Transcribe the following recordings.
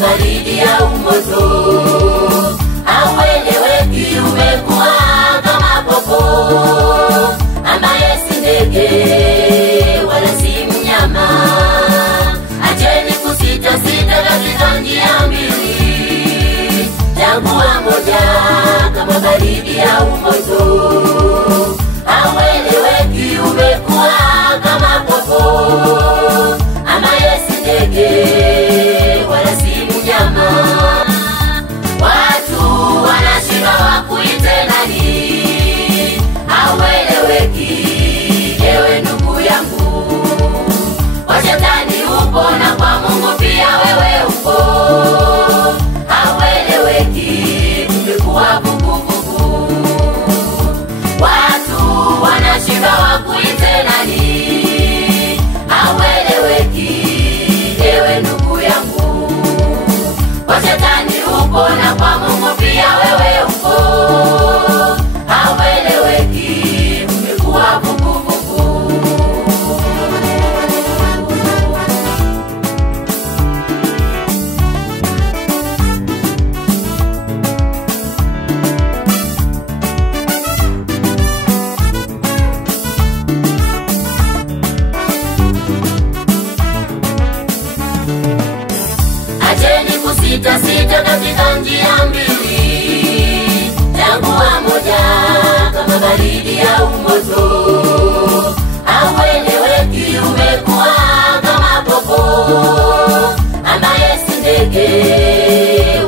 baridi au moto. Haueleweki, umekuwa kama popo ambaye si ndege wala si mnyama. Acheni kusita sita katika njia mbili, chagua moja kama baridi au moto. Haueleweki, umekuwa kama popo ambaye si ndege wala si mnyama. Watu wanashindwa wakuite nani. Haueleweki, ewe ndugu yangu. Kwa shetani upo na kwa Mungu pia wewe upo. Haueleweki, umekuwa vuguvugu. Watu wanashindwa wakuite nani. Haueleweki, ewe ndugu yangu. Kwa shetani upo na kwa Mungu pia wewe upo. Haueleweki, umekuwa vuguvugu. Acheni kusita sita katika njia mbili, chagua moja kama baridi au moto. Haueleweki, umekuwa kama popo ambaye si ndege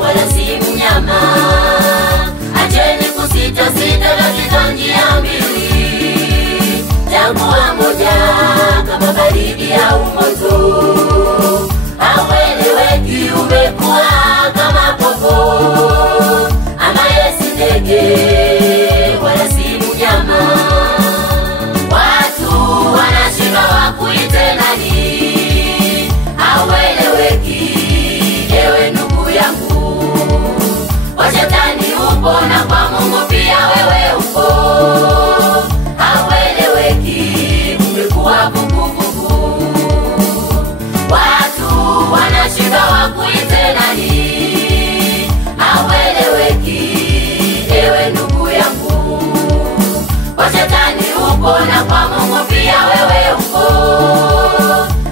wala si mnyama. Acheni kusita sita katika njia mbili, chagua moja kama baridi au moto. Haueleweki, umekuwa kama popo ambaye si ndege wala si mnyama. Watu wanashindwa wakuite nani. Haueleweki, ewe ndugu yangu. Kwa shetani upo na kwa Mungu pia wewe upo. Haueleweki, umekuwa vuguvugu. Watu wanashindwa wakuite nani. Haueleweki, ewe ndugu yangu. Kwa shetani upo na kwa Mungu pia wewe upo.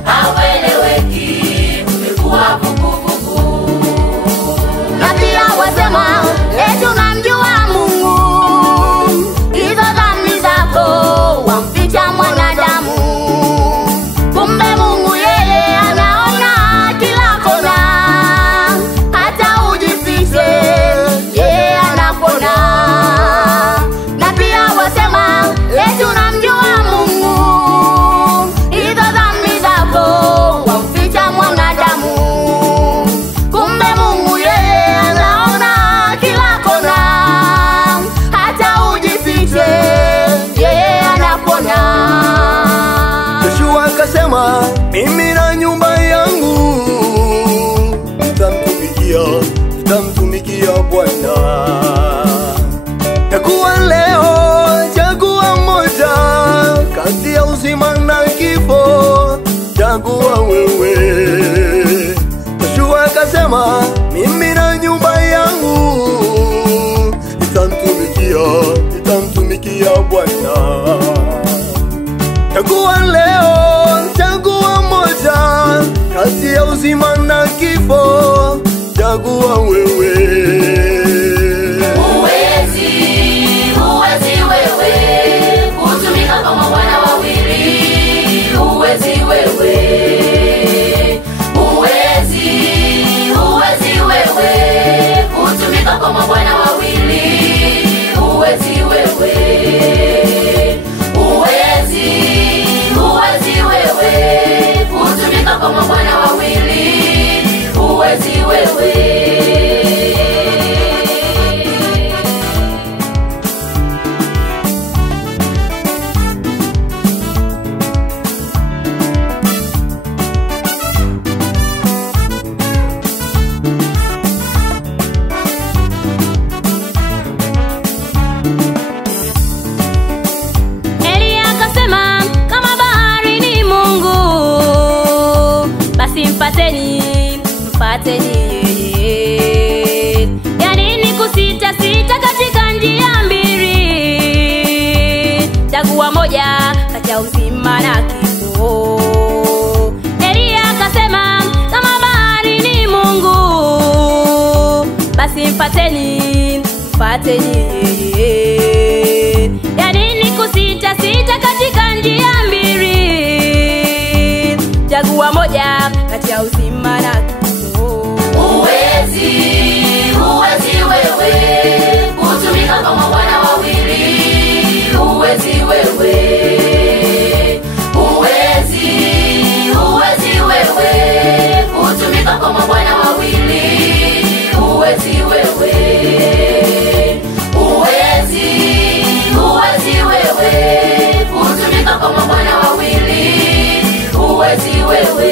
Haueleweki, umekuwa vuguvugu. Na pia wasema eti unamjua Mungu, hizo dhambi zako wamficha mwanadamu. Kumbe Mungu yeye anaona kila kona, hata ujifiche yeye anakuona. Na pia wasema eti unamjua Mungu, hizo dhambi zako wamficha mwanadamu. Kumbe Mungu yeye anaona kila kona, hata ujifiche yeye anakuona. Yoshua akasema, mimi na nyumba yangu tutamtumikia Bwana. Chagua leo, chagua moja kati ya uzima na kifo, chagua wewe. Yoshua akasema, mimi na nyumba yangu tutamtumikia Bwana. Chagua leo, chagua moja kati ya uzima na kifo, chagua wewe. Huwezi wewe kutumika kama wana wawili. Huwezi wewe. Huwezi wewe kutumika kama wana wawili. Huwezi wewe. Huwezi wewe kutumika kama wana wawili. Huwezi wewe. mfateni basi mfateni, mfateni yeye. Ya nini kusita sita katika njia mbili? Chagua moja kati ya uzima na kifo. Huwezi wewe kutumika kama bwana wawili. Huwezi wewe, huwezi wewe kutumika kama bwana wawili. Huwezi wewe, huwezi wewe kutumika kama bwana wawili. Huwezi wewe.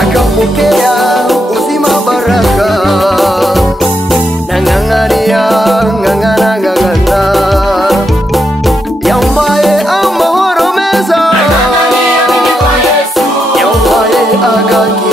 Akapokea uzima baraka, nang'ang'ania ng'ang'ana yambaye amahoro meza, yambaye agaki